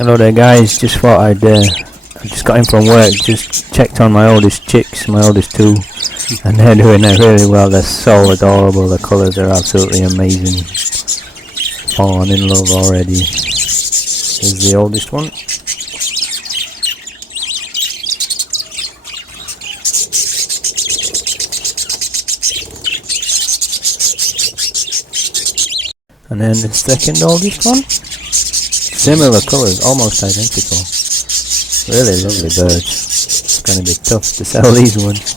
Hello there guys, just thought I just got in from work, just checked on my oldest chicks, my oldest two, and they're doing really well. They're so adorable, the colours are absolutely amazing. Falling in love already. Here's the oldest one. And then the second oldest one. Similar colours, almost identical. Really lovely birds. It's going to be tough to sell these ones.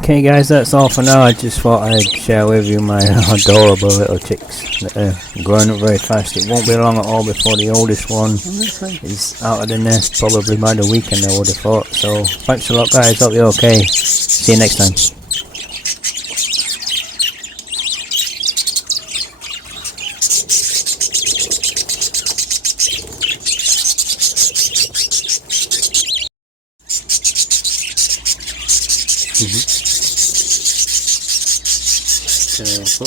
Okay guys, that's all for now. I just thought I'd share with you my adorable little chicks that are growing up very fast. It won't be long at all before the oldest one is out of the nest, probably by the weekend I would have thought. So thanks a lot guys, hope you're okay. See you next time. Careful.